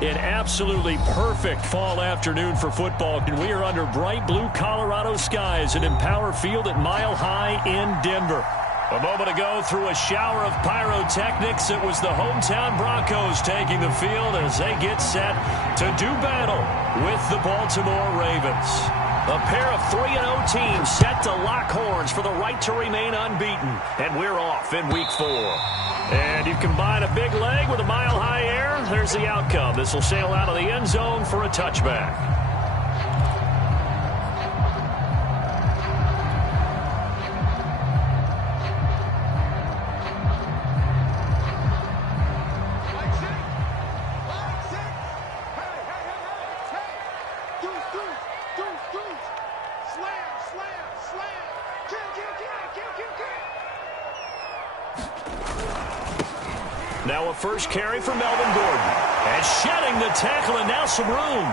An absolutely perfect fall afternoon for football, and we are under bright blue Colorado skies at Empower Field at Mile High in Denver. A moment ago, through a shower of pyrotechnics, it was the hometown Broncos taking the field as they get set to do battle with the Baltimore Ravens. A pair of 3-0 teams set to lock horns for the right to remain unbeaten, and we're off in week 4. And you combine a big leg with a mile-high air, there's the outcome. This will sail out of the end zone for a touchback. Now a first carry for Melvin Gordon. And shedding the tackle, and now some room.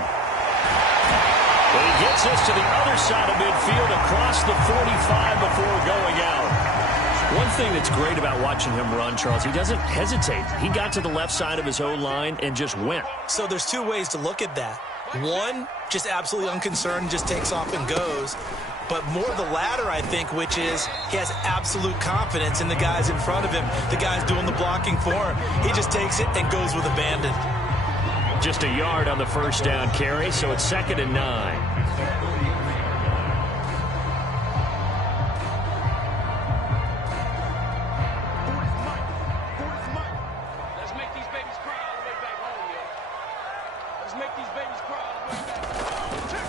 But he gets us to the other side of midfield across the 45 before going out. One thing that's great about watching him run, Charles, he doesn't hesitate. He got to the left side of his own line and just went. So there's two ways to look at that. One, just absolutely unconcerned, just takes off and goes. But more the latter, I think, which is he has absolute confidence in the guys in front of him. The guys doing the blocking for him. He just takes it and goes with abandon. Just a yard on the first down carry, so it's 2nd and 9.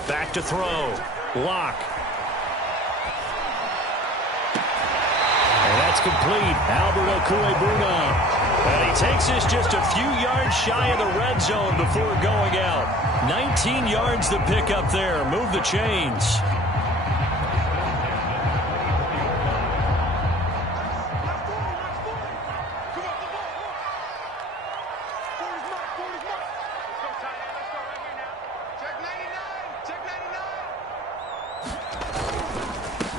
Back to throw. Lock. And that's complete. Albert Okuegbuna. And he takes us just a few yards shy of the red zone before going out. 19 yards to pick up there. Move the chains.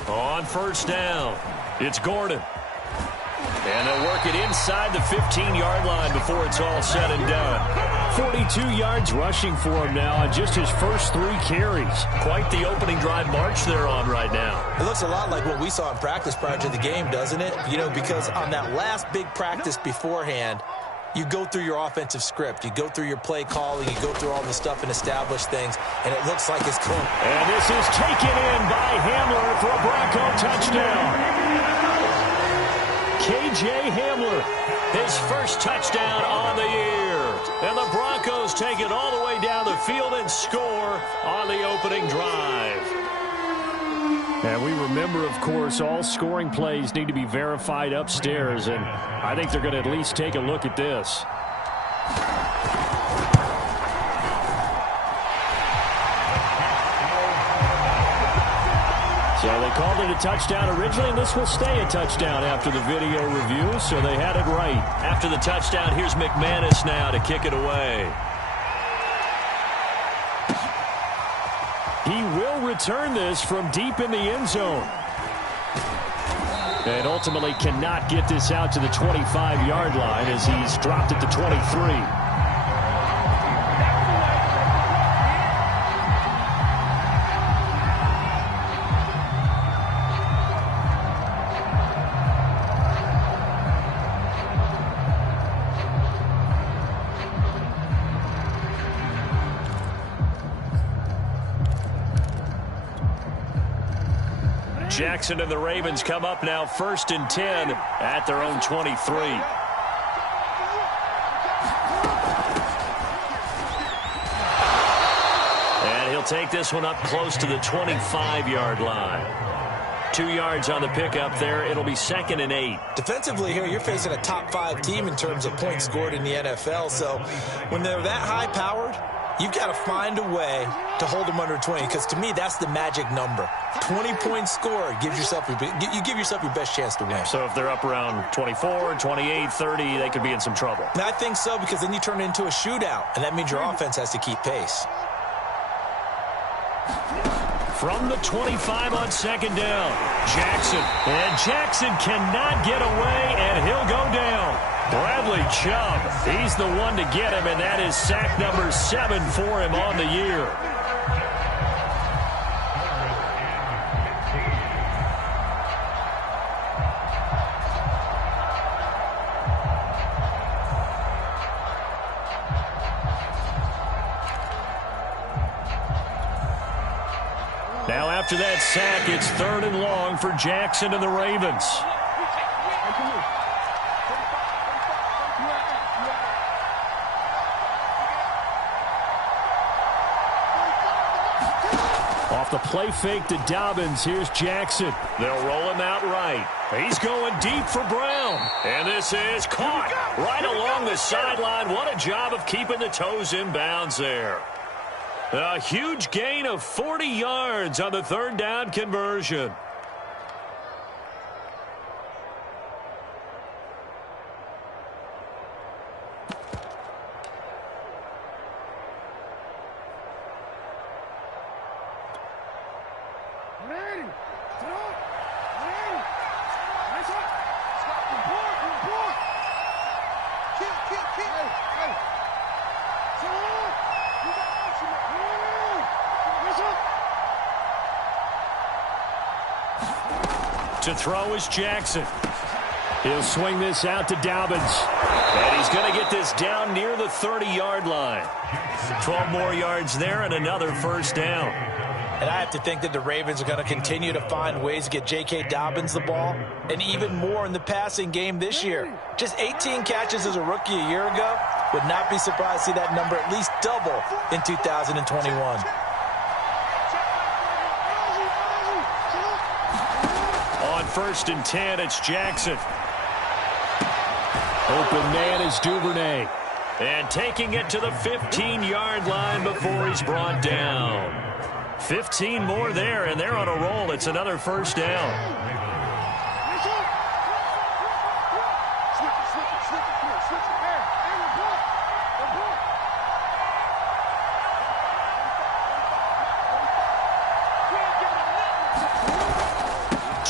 On first down, it's Gordon. And they'll work it inside the 15-yard line before it's all said and done. 42 yards rushing for him now on just his first 3 carries. Quite the opening drive march they're on right now. It looks a lot like what we saw in practice prior to the game, doesn't it? You know, because on that last big practice beforehand, you go through your offensive script. You go through your play calling. You go through all the stuff and establish things. And it looks like it's going. And this is taken in by Hamler for a Bronco touchdown. K.J. Hamler, his first touchdown on the year. And the Broncos take it all the way down the field and score on the opening drive. And we remember, of course, all scoring plays need to be verified upstairs. And I think they're going to at least take a look at this. So they called it a touchdown originally, and this will stay a touchdown after the video review, so they had it right. After the touchdown, here's McManus now to kick it away. He will return this from deep in the end zone. And ultimately cannot get this out to the 25-yard line as he's dropped at the 23. Jackson and the Ravens come up now 1st and 10 at their own 23. And he'll take this one up close to the 25-yard line. 2 yards on the pickup there. It'll be 2nd and 8. Defensively here, you're facing a top 5 team in terms of points scored in the NFL. So when they're that high-powered, you've got to find a way to hold them under 20, because to me, that's the magic number. 20 points scored gives yourself you give yourself your best chance to win. So if they're up around 24, 28, 30, they could be in some trouble. And I think so, because then you turn it into a shootout, and that means your offense has to keep pace. From the 25 on 2nd down, Jackson. And Jackson cannot get away, and he'll go down. Bradley Chubb, he's the one to get him, and that is sack number 7 for him on the year. Now after that sack, it's 3rd and long for Jackson and the Ravens. Off the play fake to Dobbins, here's Jackson. They'll roll him out right. He's going deep for Brown. And this is caught right along the sideline. What a job of keeping the toes in bounds there. A huge gain of 40 yards on the 3rd down conversion. To throw is Jackson. He'll swing this out to Dobbins. And he's going to get this down near the 30-yard line. 12 more yards there and another 1st down. And I have to think that the Ravens are going to continue to find ways to get J.K. Dobbins the ball, and even more in the passing game this year. Just 18 catches as a rookie a year ago. Would not be surprised to see that number at least double in 2021. On 1st and 10, it's Jackson. Open man is Duvernay. And taking it to the 15-yard line before he's brought down. 15 more there, and they're on a roll. It's another 1st down.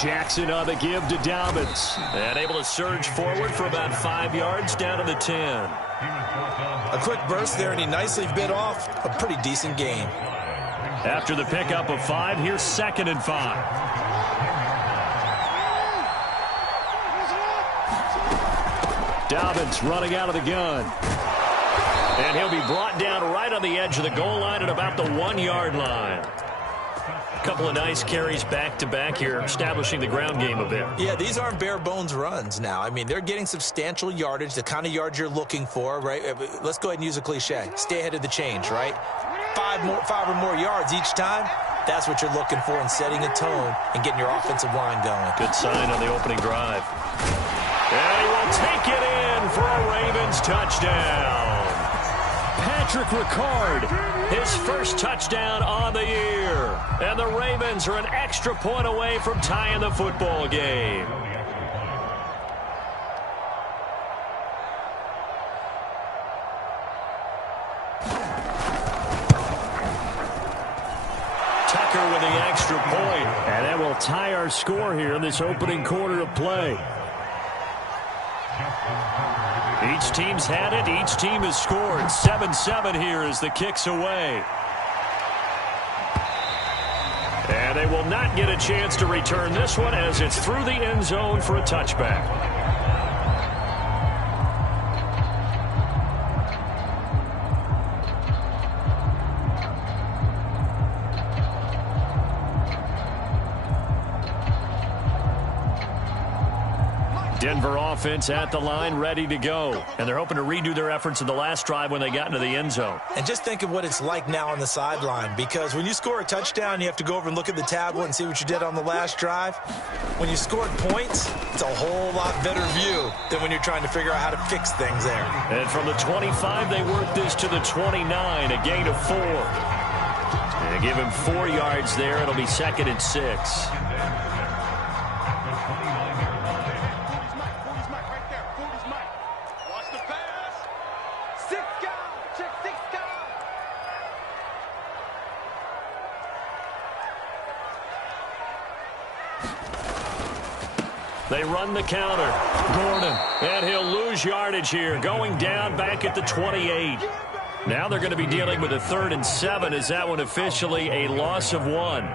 Jackson on the give to Dobbins. And able to surge forward for about 5 yards down to the 10. A quick burst there, and he nicely bit off a pretty decent gain. After the pickup of 5, here's 2nd and 5. Dobbins running out of the gun. And he'll be brought down right on the edge of the goal line at about the 1-yard line. A couple of nice carries back-to-back here, establishing the ground game a bit. Yeah, these aren't bare-bones runs now. I mean, they're getting substantial yardage, the kind of yards you're looking for, right? Let's go ahead and use a cliche. Stay ahead of the change, right? 5 or more yards each time. That's what you're looking for in setting a tone and getting your offensive line going. Good sign on the opening drive. And he will take it in for a Ravens touchdown. Patrick Ricard, his first touchdown on the year. And the Ravens are an extra point away from tying the football game. Tucker with the extra point. And that will tie our score here in this opening quarter of play. Each team's had it. Each team has scored. 7-7 here as the kick's away. And they will not get a chance to return this one as it's through the end zone for a touchback. Denver offense at the line, ready to go. And they're hoping to redo their efforts in the last drive when they got into the end zone. And just think of what it's like now on the sideline, because when you score a touchdown, you have to go over and look at the tablet and see what you did on the last drive. When you scored points, it's a whole lot better view than when you're trying to figure out how to fix things there. And from the 25, they work this to the 29, a gain of 4. And give him 4 yards there. It'll be 2nd and 6. They run the counter. Gordon, and he'll lose yardage here, going down back at the 28. Now they're going to be dealing with a 3rd and 7. Is that one officially a loss of 1?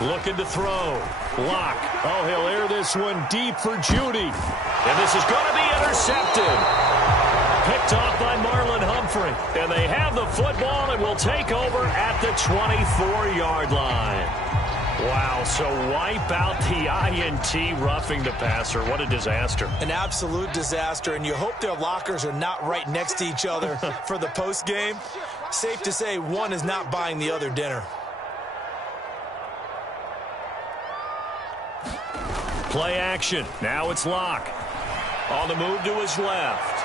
Looking to throw. Lock. Oh, he'll air this one deep for Judy. And this is going to be intercepted. Picked off by Marlon Humphrey. And they have the football and will take over at the 24-yard line. Wow, so wipe out the INT roughing the passer. What a disaster. An absolute disaster, and you hope their lockers are not right next to each other for the post game. Safe to say one is not buying the other dinner. Play action. Now it's Locke. On the move to his left.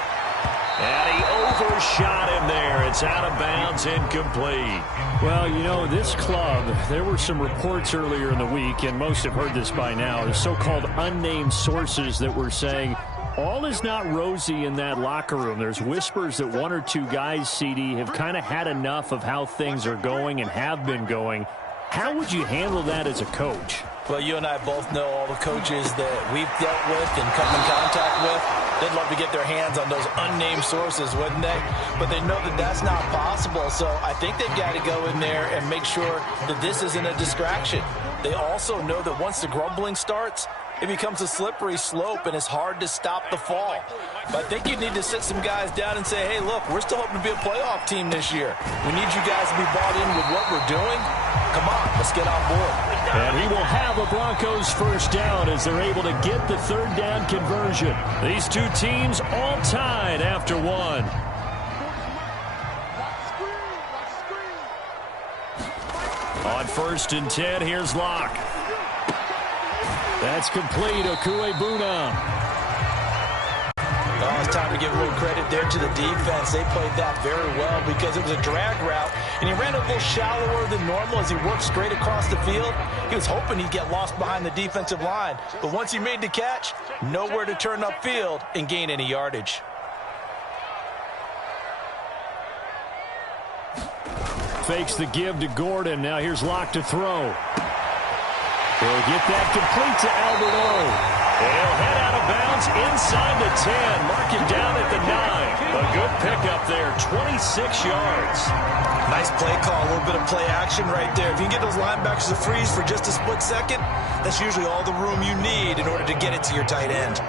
And he overshot him there. It's out of bounds, incomplete. Well, you know, this club, there were some reports earlier in the week, and most have heard this by now, the so-called unnamed sources that were saying all is not rosy in that locker room. There's whispers that 1 or 2 guys, CD, have kind of had enough of how things are going and have been going. How would you handle that as a coach? Well, you and I both know all the coaches that we've dealt with and come in contact with. They'd love to get their hands on those unnamed sources, wouldn't they? But they know that that's not possible, so I think they've got to go in there and make sure that this isn't a distraction. They also know that once the grumbling starts, it becomes a slippery slope, and it's hard to stop the fall. But I think you need to sit some guys down and say, hey, look, we're still hoping to be a playoff team this year. We need you guys to be bought in with what we're doing. Come on, let's get on board. And he will have a Broncos first down as they're able to get the 3rd down conversion. These two teams all tied after 1. On 1st and 10, here's Locke. That's complete. Okuebuna. Oh, it's time to give a little credit there to the defense. They played that very well because it was a drag route, and he ran a little shallower than normal as he worked straight across the field. He was hoping he'd get lost behind the defensive line, but once he made the catch, nowhere to turn upfield and gain any yardage. Fakes the give to Gordon. Now here's Locke to throw. He'll get that complete to Alberto. And he'll head out of bounds inside the 10. Mark him down at the 9. A good pickup there, 26 yards. Nice play call, a little bit of play action right there. If you can get those linebackers to freeze for just a split second, that's usually all the room you need in order to get it to your tight end.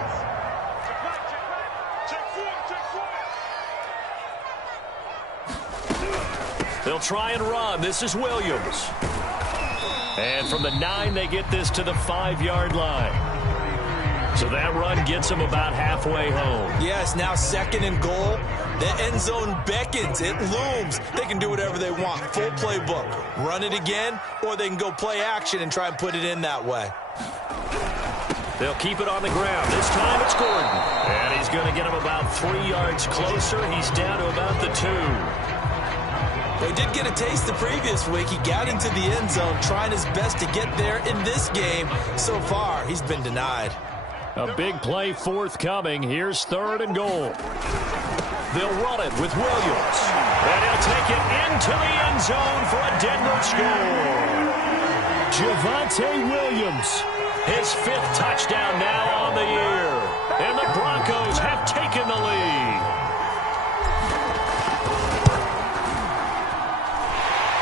They'll try and run. This is Williams. And from the 9, they get this to the 5-yard line. So that run gets them about halfway home. Yes, now 2nd and goal. The end zone beckons. It looms. They can do whatever they want. Full playbook. Run it again, or they can go play action and try and put it in that way. They'll keep it on the ground. This time it's Gordon. And he's going to get him about 3 yards closer. He's down to about the 2. He did get a taste the previous week. He got into the end zone, trying his best to get there in this game. So far, he's been denied. A big play forthcoming. Here's 3rd and goal. They'll run it with Williams. And he'll take it into the end zone for a Denver score. Javonte Williams, his 5th touchdown now on the year. And the Broncos have taken the lead.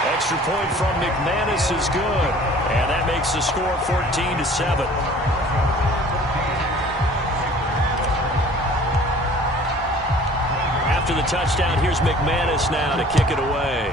Extra point from McManus is good. And that makes the score 14-7. After the touchdown, here's McManus now to kick it away.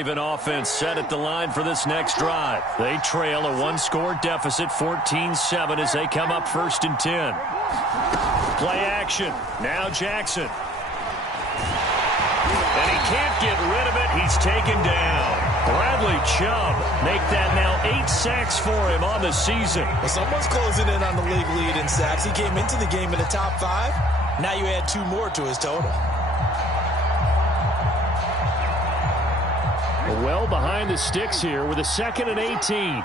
Raven offense set at the line for this next drive. They trail a one-score deficit, 14-7, as they come up 1st and 10. Play action. Now Jackson. And he can't get rid of it. He's taken down. Bradley Chubb make that now 8 sacks for him on the season. Well, someone's closing in on the league lead in sacks. He came into the game in the top 5. Now you add 2 more to his total. Well behind the sticks here with a 2nd and 18.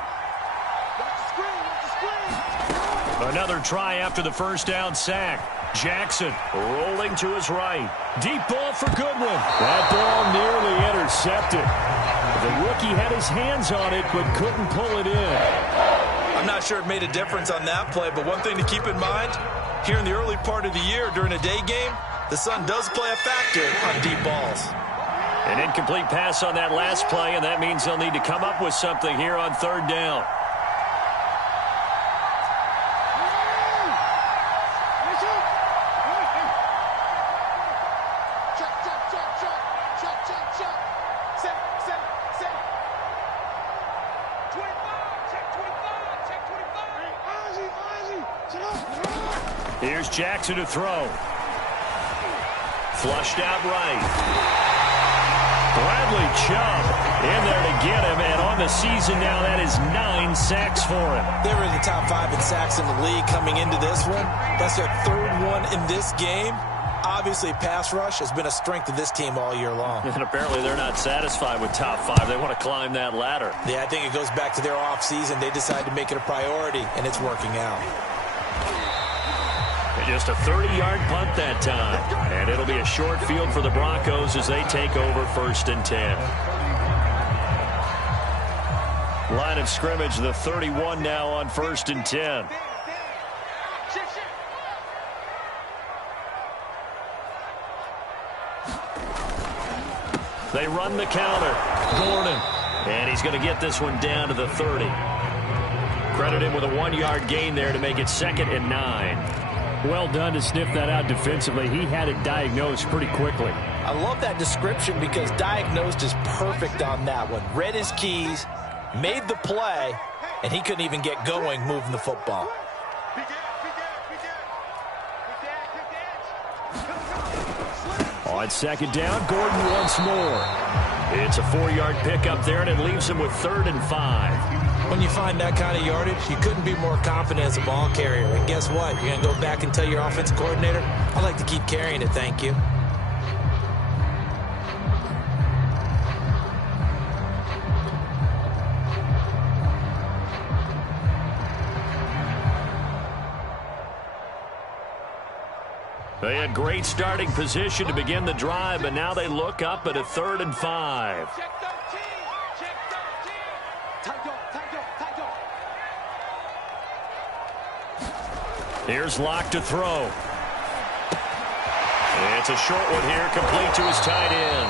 Another try after the first down sack. Jackson rolling to his right. Deep ball for Goodwin. That ball nearly intercepted. The rookie had his hands on it but couldn't pull it in. I'm not sure it made a difference on that play, but one thing to keep in mind, here in the early part of the year during a day game, the sun does play a factor on deep balls. An incomplete pass on that last play, and that means they'll need to come up with something here on 3rd down. Here's Jackson to throw. Flushed out right. Bradley Chubb in there to get him, and on the season now, that is 9 sacks for him. They were in the top 5 in sacks in the league coming into this one. That's their 3rd one in this game. Obviously, pass rush has been a strength of this team all year long. And apparently they're not satisfied with top 5. They want to climb that ladder. Yeah, I think it goes back to their offseason. They decided to make it a priority, and it's working out. Just a 30-yard punt that time. And it'll be a short field for the Broncos as they take over 1st and 10. Line of scrimmage, the 31 now on 1st and 10. They run the counter. Gordon. And he's going to get this one down to the 30. Credit him with a 1-yard gain there to make it 2nd and 9. Well done to sniff that out defensively. He had it diagnosed pretty quickly. I love that description because diagnosed is perfect on that one. Read his keys, made the play, and he couldn't even get going moving the football. On 2nd down, Gordon once more. It's a 4-yard pickup there, and it leaves him with 3rd and 5. When you find that kind of yardage, you couldn't be more confident as a ball carrier. And guess what? You're going to go back and tell your offensive coordinator, I'd like to keep carrying it, thank you. They had great starting position to begin the drive, but now they look up at a 3rd and 5. Here's Locke to throw. It's a short one here, complete to his tight end.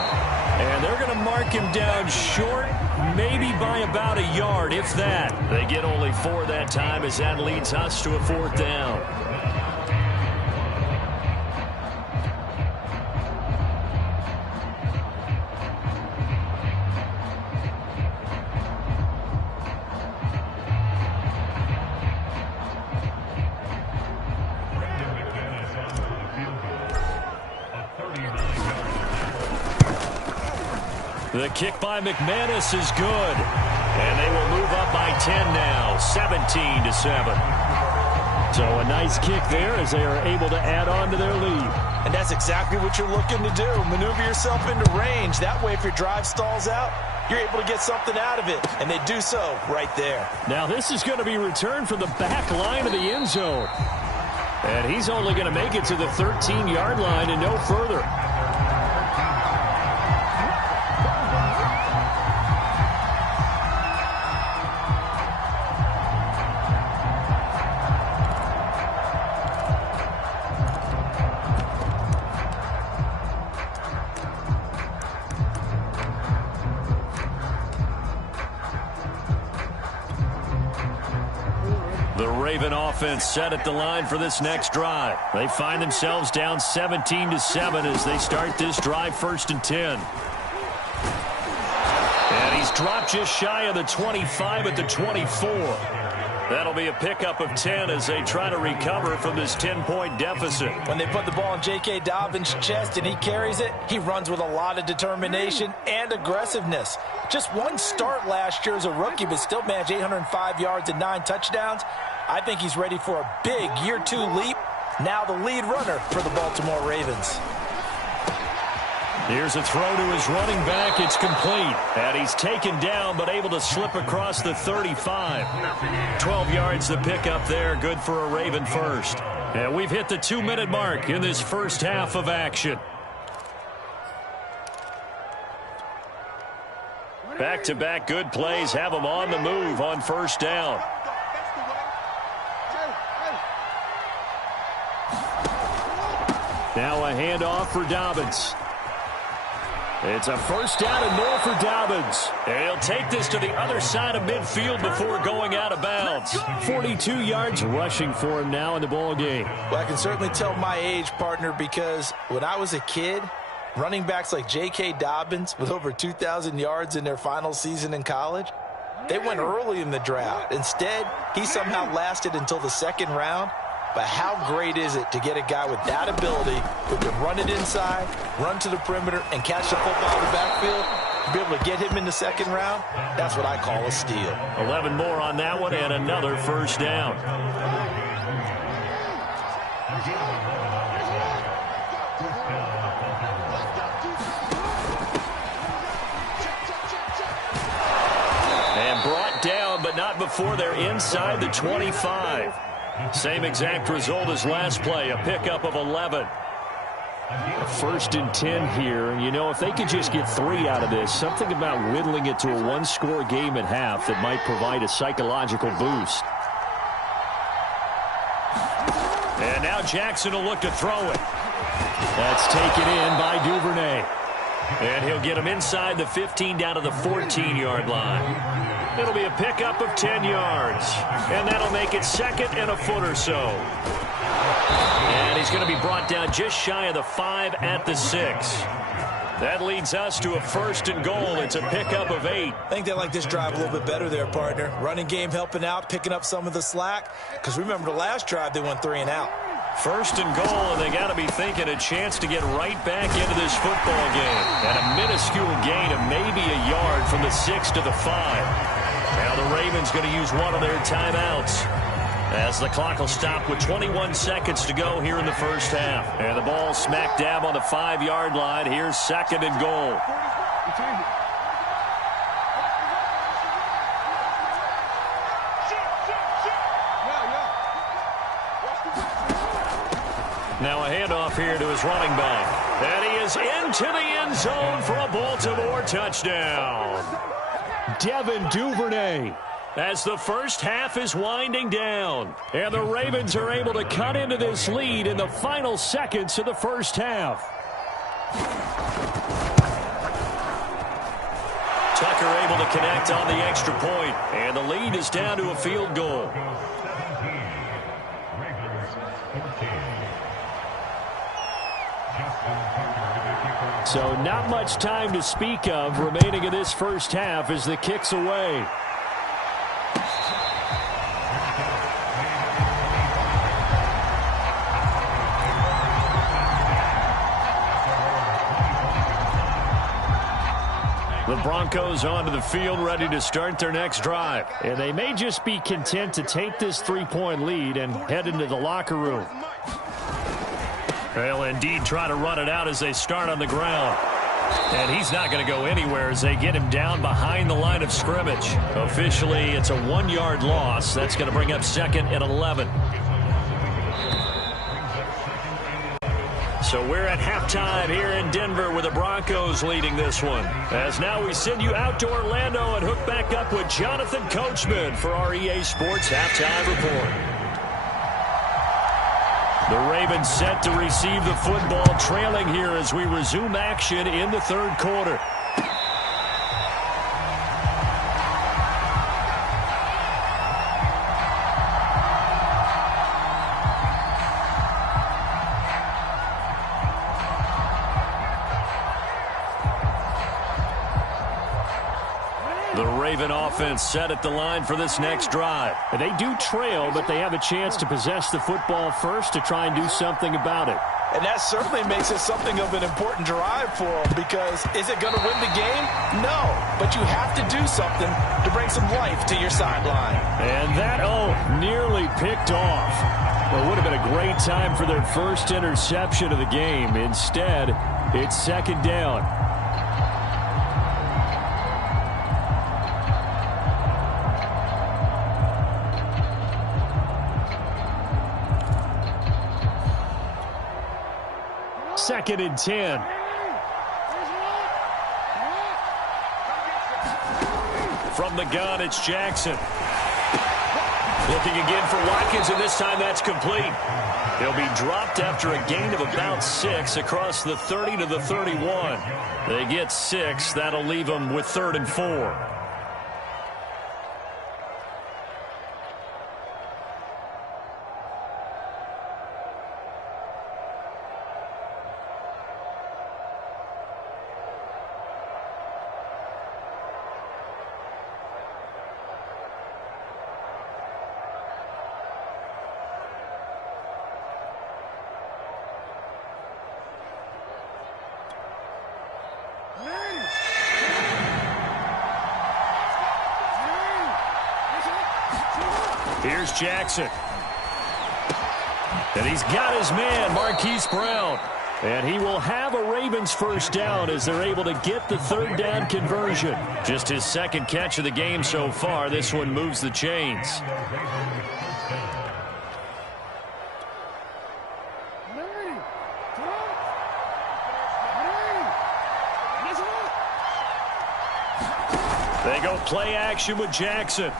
And they're going to mark him down short, maybe by about a yard, if that. They get only 4 that time as that leads us to a 4th down. The kick by McManus is good. And they will move up by 10 now, 17-7. So a nice kick there as they are able to add on to their lead. And that's exactly what you're looking to do. Maneuver yourself into range. That way, if your drive stalls out, you're able to get something out of it. And they do so right there. Now this is going to be returned from the back line of the end zone. And he's only going to make it to the 13-yard line and no further. Offense set at the line for this next drive. They find themselves down 17-7 as they start this drive 1st and 10. He's dropped just shy of the 25 at the 24. That'll be a pickup of 10 as they try to recover from this 10-point deficit. When they put the ball in J.K. Dobbins' chest and he carries it, he runs with a lot of determination and aggressiveness. Just one start last year as a rookie, but still managed 805 yards and 9 touchdowns. I think he's ready for a big year 2 leap. Now the lead runner for the Baltimore Ravens. Here's a throw to his running back. It's complete. And he's taken down but able to slip across the 35. 12 yards to pick up there. Good for a Raven first. And we've hit the 2-minute mark in this first half of action. Back-to-back good plays have them on the move on first down. Now a handoff for Dobbins. It's a first down and more for Dobbins. And he'll take this to the other side of midfield before going out of bounds. 42 yards rushing for him now in the ball game. Well, I can certainly tell my age, partner, because when I was a kid, running backs like J.K. Dobbins with over 2,000 yards in their final season in college, they went early in the draft. Instead, he somehow lasted until the second round. But how great is it to get a guy with that ability who can run it inside, run to the perimeter, and catch the football in the backfield? To be able to get him in the second round, that's what I call a steal. 11 more on that one and another first down. And brought down, but not before they're inside the 25. Same exact result as last play, a pickup of 11. First and 10 here, and you know, if they could just get 3 out of this, something about whittling it to a one-score game at half that might provide a psychological boost. And now Jackson will look to throw it. That's taken in by Duvernay. And he'll get him inside the 15 down to the 14-yard line. It'll be a pickup of 10 yards. And that'll make it second and a foot or so. And he's going to be brought down just shy of the 5 at the 6. That leads us to a first and goal. It's a pickup of 8. I think they like this drive a little bit better there, partner. Running game helping out, picking up some of the slack. Because remember the last drive, they went 3 and out. First and goal, and they got to be thinking a chance to get right back into this football game. And a minuscule gain of maybe a yard from the 6 to the 5. Now the Ravens going to use one of their timeouts as the clock will stop with 21 seconds to go here in the first half. And the ball smack dab on the 5-yard line. Here's second and goal. Now a handoff here to his running back. And he is into the end zone for a Baltimore touchdown. Devin Duvernay, as the first half is winding down. And the Ravens are able to cut into this lead in the final seconds of the first half. Tucker able to connect on the extra point. And the lead is down to a field goal. So not much time to speak of remaining in this first half as the kick's away. The Broncos onto the field ready to start their next drive. And they may just be content to take this 3-point lead and head into the locker room. They'll indeed try to run it out as they start on the ground. And he's not going to go anywhere as they get him down behind the line of scrimmage. Officially, it's a 1-yard loss. That's going to bring up second and 11. So we're at halftime here in Denver with the Broncos leading this one. As now we send you out to Orlando and hook back up with Jonathan Coachman for our EA Sports Halftime Report. The Ravens set to receive the football, trailing here as we resume action in the third quarter. Raven offense set at the line for this next drive. And they do trail, but they have a chance to possess the football first to try and do something about it. And that certainly makes it something of an important drive for them, because is it going to win the game? No, but you have to do something to bring some life to your sideline. And that, nearly picked off. Well, it would have been a great time for their first interception of the game. Instead, it's second down. Second and 10. From the gun, it's Jackson. Looking again for Watkins, and this time that's complete. He'll be dropped after a gain of about 6 across the 30 to the 31. They get 6. That'll leave them with 3rd and 4. Here's Jackson. And he's got his man, Marquise Brown. And he will have a Ravens first down as they're able to get the 3rd down conversion. Just his 2nd catch of the game so far. This one moves the chains. They go play action with Jackson.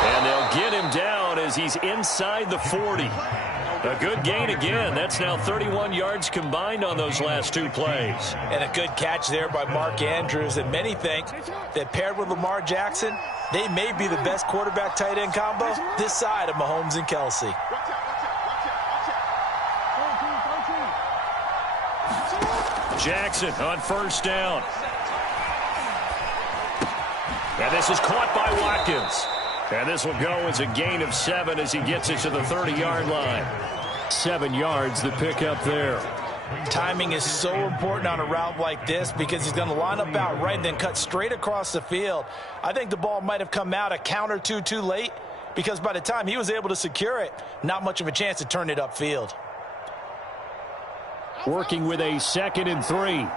And they'll get him down as he's inside the 40. A good gain again. That's now 31 yards combined on those last 2 plays. And a good catch there by Mark Andrews. And many think that paired with Lamar Jackson, they may be the best quarterback-tight end combo this side of Mahomes and Kelsey. Jackson on first down. And this is caught by Watkins. And this will go as a gain of 7 as he gets it to the 30-yard line. 7 yards, the pickup there. Timing is so important on a route like this because he's going to line up out right and then cut straight across the field. I think the ball might have come out a count or two too late because by the time he was able to secure it, not much of a chance to turn it upfield. Working with a 2nd and 3.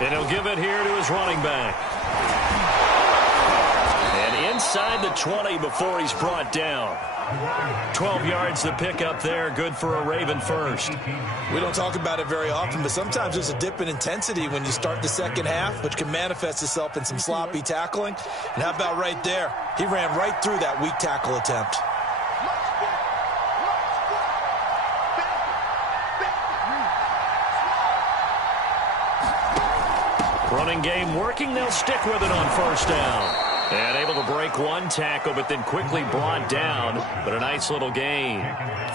And he'll give it here to his running back. And inside the 20 before he's brought down. 12 yards to pick up there. Good for a Raven first. We don't talk about it very often, but sometimes there's a dip in intensity when you start the second half, which can manifest itself in some sloppy tackling. And how about right there? He ran right through that weak tackle attempt. Running game working. They'll stick with it on first down. And able to break 1 tackle, but then quickly brought down. But a nice little gain.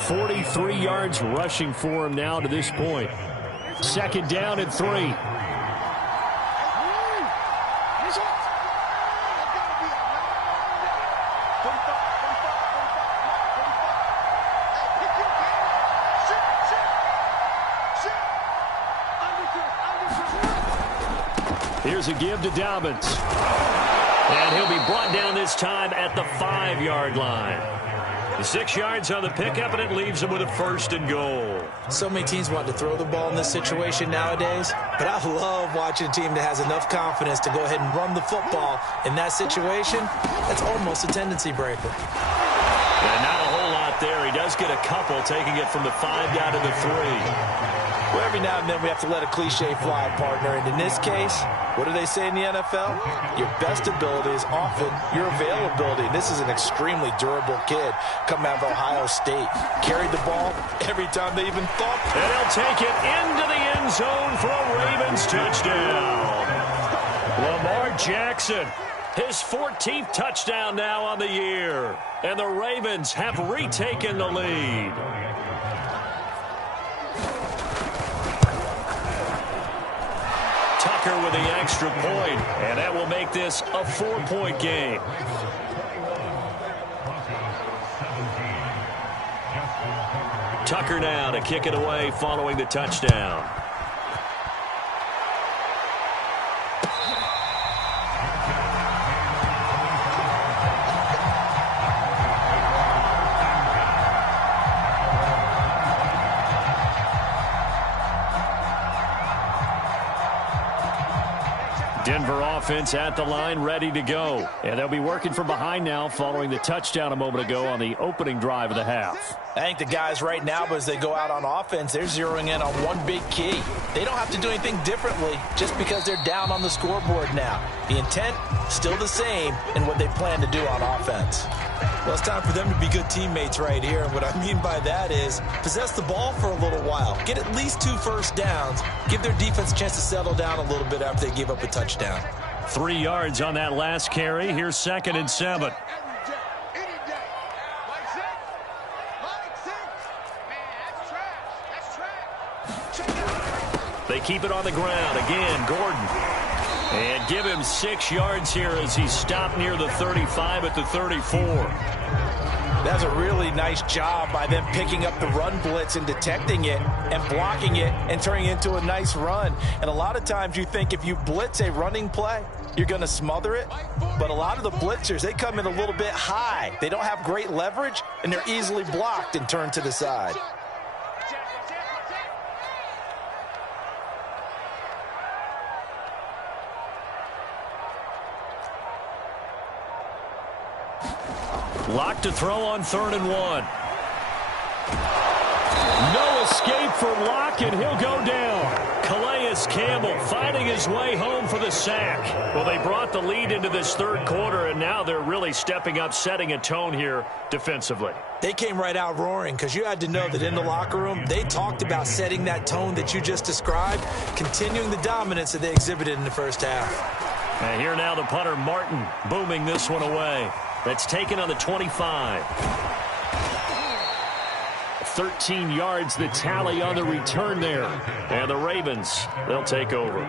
43 yards rushing for him now to this point. 2nd down and 3. Here's a give to Dobbins. And he'll be brought down this time at the 5-yard line. The 6 yards on the pickup, and it leaves him with a 1st and goal. So many teams want to throw the ball in this situation nowadays, but I love watching a team that has enough confidence to go ahead and run the football in that situation. That's almost a tendency breaker. And not a whole lot there. He does get a couple, taking it from the 5 down to the 3. Well, every now and then we have to let a cliche fly, partner. And in this case, what do they say in the NFL? Your best ability is often your availability. This is an extremely durable kid coming out of Ohio State. Carried the ball every time they even thought. And he'll take it into the end zone for a Ravens touchdown. Lamar Jackson His 14th touchdown now on the year. And the Ravens have retaken the lead. Tucker with the extra point, and that will make this a 4-point game. Tucker now to kick it away following the touchdown. Denver offense at the line, ready to go. And they'll be working from behind now following the touchdown a moment ago on the opening drive of the half. I think the guys right now, as they go out on offense, they're zeroing in on one big key. They don't have to do anything differently just because they're down on the scoreboard now. The intent, still the same in what they plan to do on offense. Well, it's time for them to be good teammates right here. And what I mean by that is possess the ball for a little while. Get at least 2 first downs. Give their defense a chance to settle down a little bit after they give up a touchdown. 3 yards on that last carry. Here's 2nd and 7. They keep it on the ground. Again, Gordon. And give him 6 yards here as he stopped near the 35 at the 34. That's a really nice job by them picking up the run blitz and detecting it and blocking it and turning it into a nice run. And a lot of times you think if you blitz a running play, you're going to smother it. But a lot of the blitzers, they come in a little bit high. They don't have great leverage, and they're easily blocked and turned to the side. Lock to throw on 3rd and 1. No escape for Locke, and he'll go down. Calais Campbell finding his way home for the sack. Well, they brought the lead into this 3rd quarter, and now they're really stepping up, setting a tone here defensively. They came right out roaring because you had to know that in the locker room, they talked about setting that tone that you just described, continuing the dominance that they exhibited in the first half. And here now the punter, Martin, booming this one away. That's taken on the 25. 13 yards, the tally on the return there. And the Ravens, they'll take over.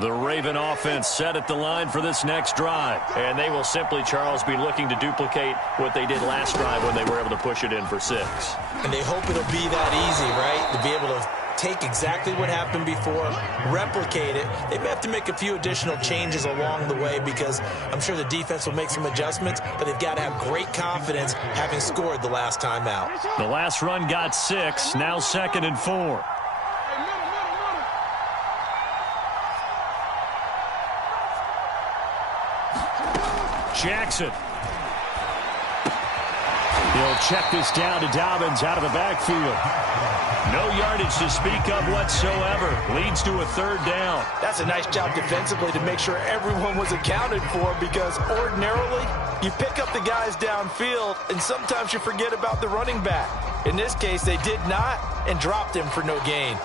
The Raven offense set at the line for this next drive. And they will simply, Charles, be looking to duplicate what they did last drive when they were able to push it in for 6. And they hope it'll be that easy, right? To be able to take exactly what happened before, replicate it. They may have to make a few additional changes along the way because I'm sure the defense will make some adjustments, but they've got to have great confidence having scored the last time out. The last run got 6, now 2nd and 4. Jackson. He'll check this down to Dobbins out of the backfield. No yardage to speak of whatsoever. Leads to a 3rd down. That's a nice job defensively to make sure everyone was accounted for because ordinarily you pick up the guys downfield and sometimes you forget about the running back. In this case, they did not and dropped him for no gain.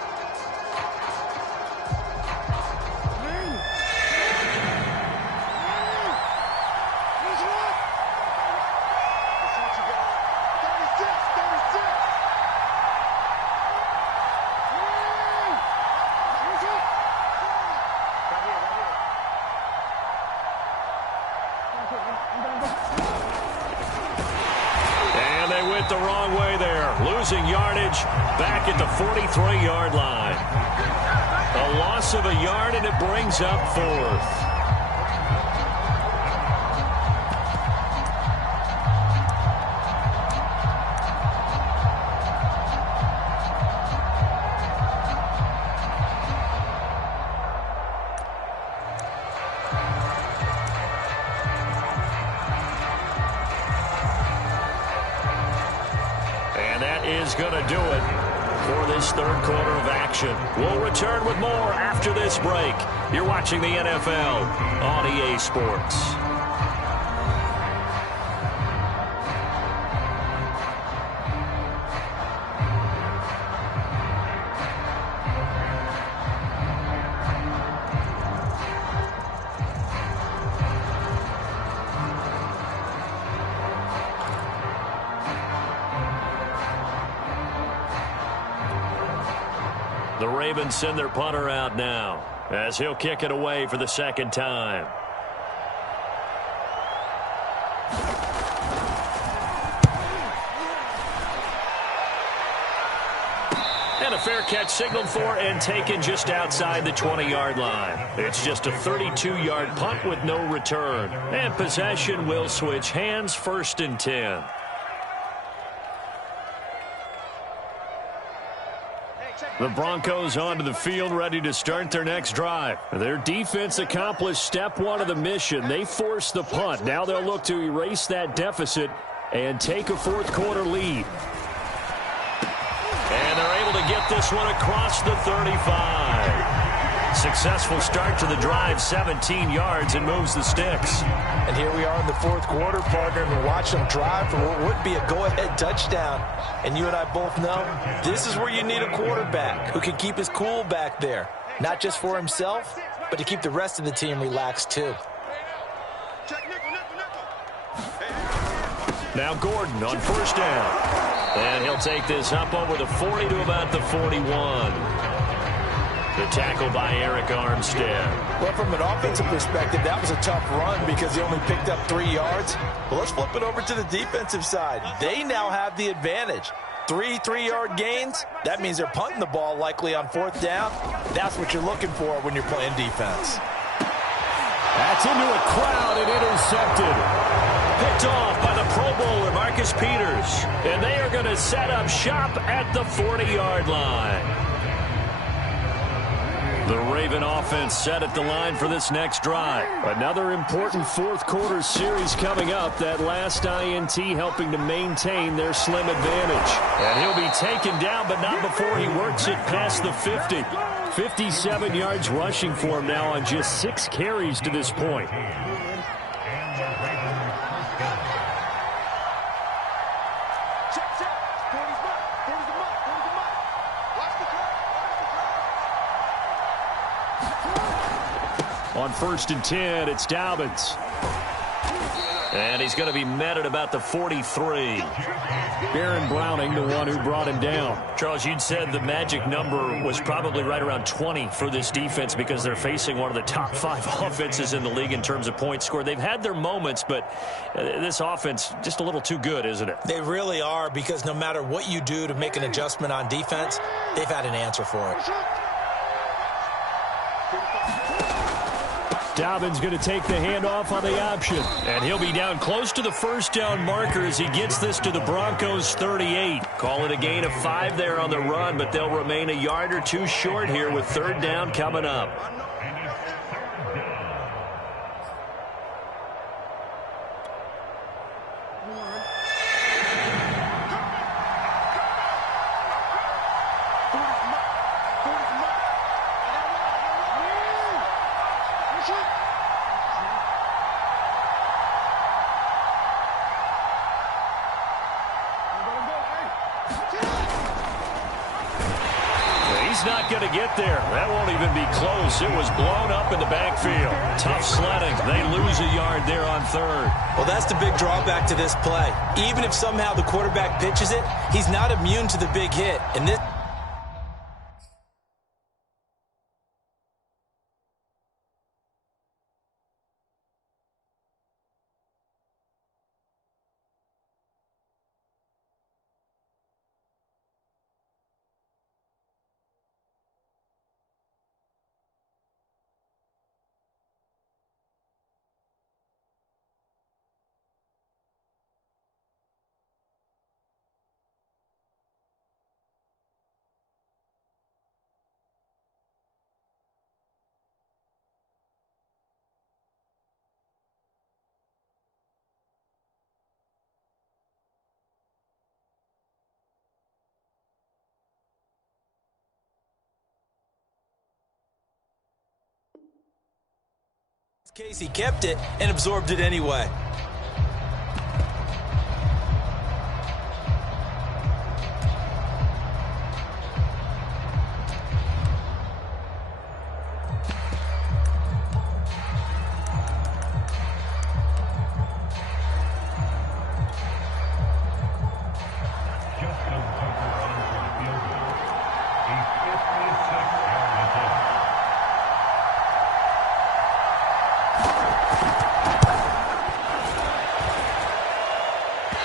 The wrong way there. Losing yardage back at the 43-yard line. A loss of a yard, and it brings up 4th. going to do it for this third quarter of action. We'll return with more after this break. You're watching the NFL on EA Sports. The Ravens send their punter out now as he'll kick it away for the second time. And a fair catch signaled for and taken just outside the 20-yard line. It's just a 32-yard punt with no return. And possession will switch hands, 1st and 10. The Broncos onto the field, ready to start their next drive. Their defense accomplished step one of the mission. They forced the punt. Now they'll look to erase that deficit and take a fourth quarter lead. And they're able to get this one across the 35. Successful start to the drive, 17 yards, and moves the sticks. And here we are in the fourth quarter, partner, and watch them drive for what would be a go-ahead touchdown. And you and I both know this is where you need a quarterback who can keep his cool back there, not just for himself, but to keep the rest of the team relaxed too. Now Gordon on first down. And he'll take this up over the 40 to about the 41. The tackle by Eric Armstead. Well, from an offensive perspective, that was a tough run because he only picked up 3 yards. But let's flip it over to the defensive side. They now have the advantage. 3 3-yard gains. That means they're punting the ball likely on 4th down. That's what you're looking for when you're playing defense. That's into a crowd and intercepted. Picked off by the Pro Bowler, Marcus Peters. And they are going to set up shop at the 40-yard line. The Raven offense set at the line for this next drive. Another important fourth quarter series coming up. That last INT helping to maintain their slim advantage. And he'll be taken down, but not before he works it past the 50. 57 yards rushing for him now on just 6 carries to this point. On 1st and 10, it's Dobbins. And he's going to be met at about the 43. Baron Browning, the one who brought him down. Charles, you'd said the magic number was probably right around 20 for this defense because they're facing one of the top 5 offenses in the league in terms of points scored. They've had their moments, but this offense just a little too good, isn't it? They really are, because no matter what you do to make an adjustment on defense, they've had an answer for it. Dobbins going to take the handoff on the option. And he'll be down close to the first down marker as he gets this to the Broncos 38. Call it a gain of 5 there on the run, but they'll remain a yard or 2 short here with 3rd down coming up. Not going to get there. That won't even be close. It was blown up in the backfield. Tough sledding. They lose a yard there on 3rd. Well, that's the big drawback to this play. Even if somehow the quarterback pitches it, he's not immune to the big hit. And this Casey kept it and absorbed it anyway.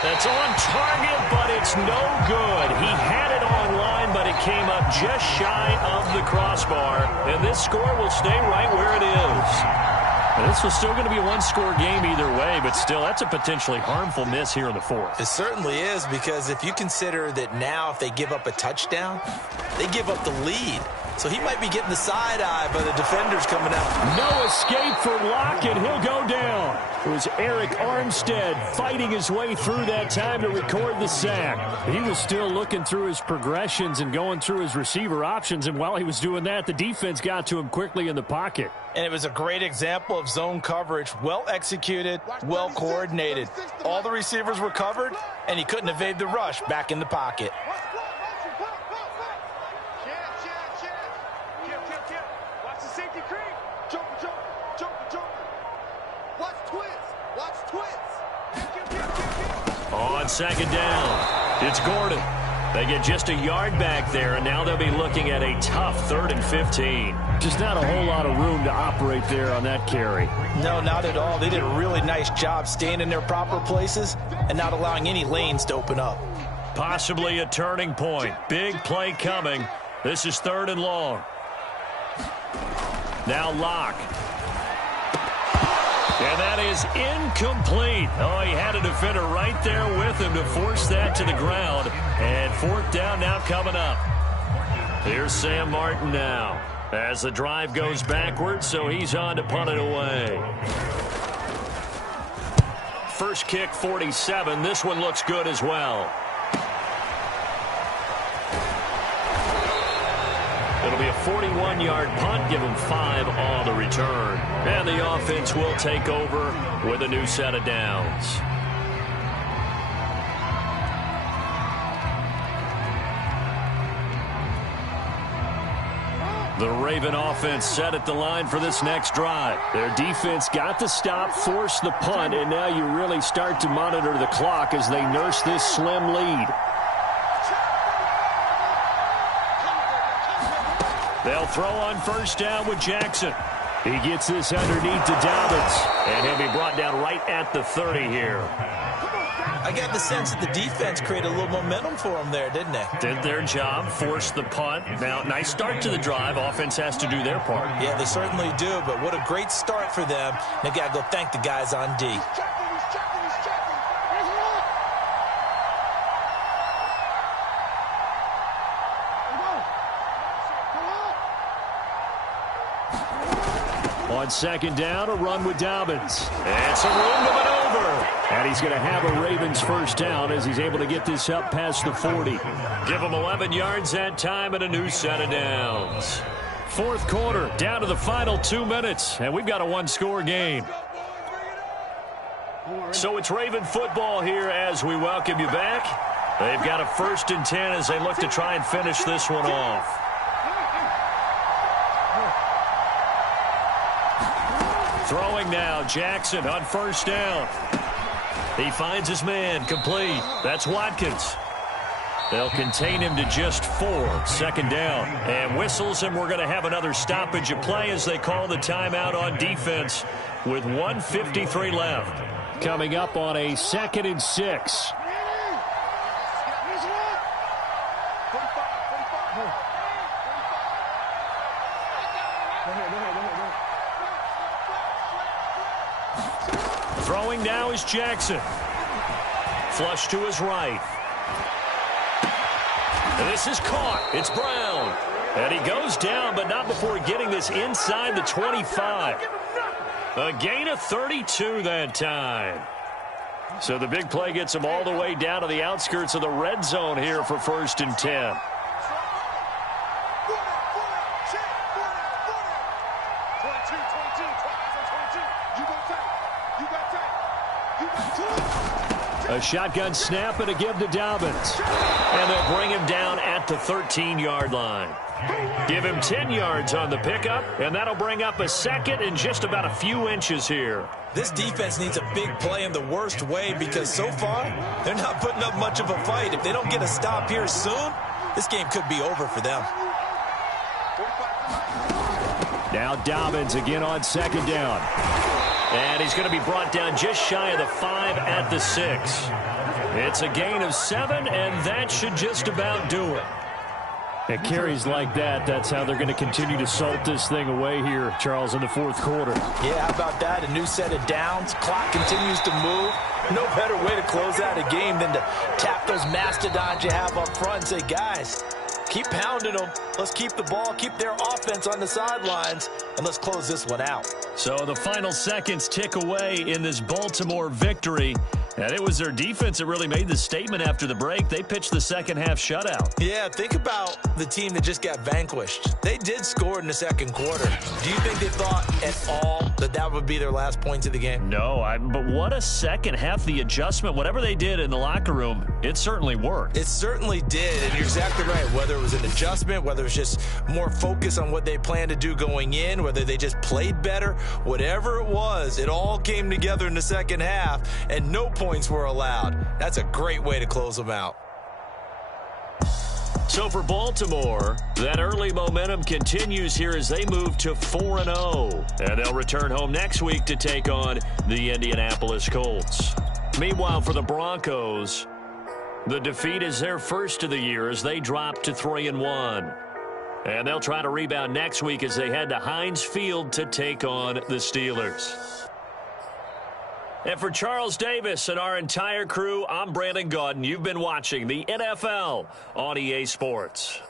That's on target, but it's no good. He had it on line, but it came up just shy of the crossbar. And this score will stay right where it is. And this was still going to be a one-score game either way, but still, that's a potentially harmful miss here in the fourth. It certainly is, because if you consider that now if they give up a touchdown, they give up the lead. So he might be getting the side eye by the defenders coming out. No escape for Locke, and he'll go down. It was Eric Armstead fighting his way through that time to record the sack. He was still looking through his progressions and going through his receiver options, and while he was doing that, the defense got to him quickly in the pocket. And it was a great example of zone coverage. Well executed, well coordinated. All the receivers were covered, and he couldn't evade the rush back in the pocket. On second down, it's Gordon. They get just a yard back there, and now they'll be looking at a tough 3rd and 15. Just not a whole lot of room to operate there on that carry. No, not at all. They did a really nice job staying in their proper places and not allowing any lanes to open up. Possibly a turning point. Big play coming. This is 3rd and long. Now Locke. And that is incomplete. Oh, he had a defender right there with him to force that to the ground. And 4th down now coming up. Here's Sam Martin now as the drive goes backwards, so he's on to punt it away. First kick, 47. This one looks good as well. It'll be a 41-yard punt, give him 5 on the return. And the offense will take over with a new set of downs. The Raven offense set at the line for this next drive. Their defense got the stop, forced the punt, and now you really start to monitor the clock as they nurse this slim lead. They'll throw on first down with Jackson. He gets this underneath to Dobbins. And he'll be brought down right at the 30 here. I got the sense that the defense created a little momentum for them there, didn't they? Did their job, forced the punt. Now, nice start to the drive. Offense has to do their part. Yeah, they certainly do, but what a great start for them. They got to go thank the guys on D. On second down, a run with Dobbins. And some room to maneuver. And he's going to have a Ravens first down as he's able to get this up past the 40. Give him 11 yards that time and a new set of downs. Fourth quarter, down to the final 2 minutes, and we've got a one-score game. So it's Raven football here as we welcome you back. They've got a 1st and 10 as they look to try and finish this one off. Throwing now, Jackson on first down. He finds his man, complete. That's Watkins. They'll contain him to just 4, 2nd down. And whistles, and we're going to have another stoppage of play as they call the timeout on defense with 1:53 left. Coming up on a 2nd and 6. Throwing now is Jackson. Flush to his right. And this is caught. It's Brown. And he goes down, but not before getting this inside the 25. A gain of 32 that time. So the big play gets him all the way down to the outskirts of the red zone here for 1st and 10. A shotgun snap and a give to Dobbins. And they'll bring him down at the 13-yard line. Give him 10 yards on the pickup, and that'll bring up a second and just about a few inches here. This defense needs a big play in the worst way because so far, they're not putting up much of a fight. If they don't get a stop here soon, this game could be over for them. Now Dobbins again on second down. And he's going to be brought down just shy of the 5 at the 6. It's a gain of 7, and that should just about do it. At carries like that, that's how they're going to continue to salt this thing away here, Charles, in the fourth quarter. Yeah, how about that? A new set of downs. Clock continues to move. No better way to close out a game than to tap those mastodons you have up front and say, guys, keep pounding them. Let's keep the ball, keep their offense on the sidelines, and let's close this one out. So the final seconds tick away in this Baltimore victory. And it was their defense that really made the statement after the break. They pitched the second half shutout. Yeah, think about the team that just got vanquished. They did score in the second quarter. Do you think they thought at all that that would be their last points of the game? No, but what a second half. The adjustment, whatever they did in the locker room, it certainly worked. It certainly did, and you're exactly right. Whether it was an adjustment, whether it was just more focus on what they planned to do going in, whether they just played better, whatever it was, it all came together in the second half, and no points were allowed. That's a great way to close them out. So for Baltimore, that early momentum continues here as they move to 4-0. And they'll return home next week to take on the Indianapolis Colts. Meanwhile, for the Broncos, the defeat is their first of the year as they drop to 3-1. And they'll try to rebound next week as they head to Heinz Field to take on the Steelers. And for Charles Davis and our entire crew, I'm Brandon Gaudin. You've been watching the NFL on EA Sports.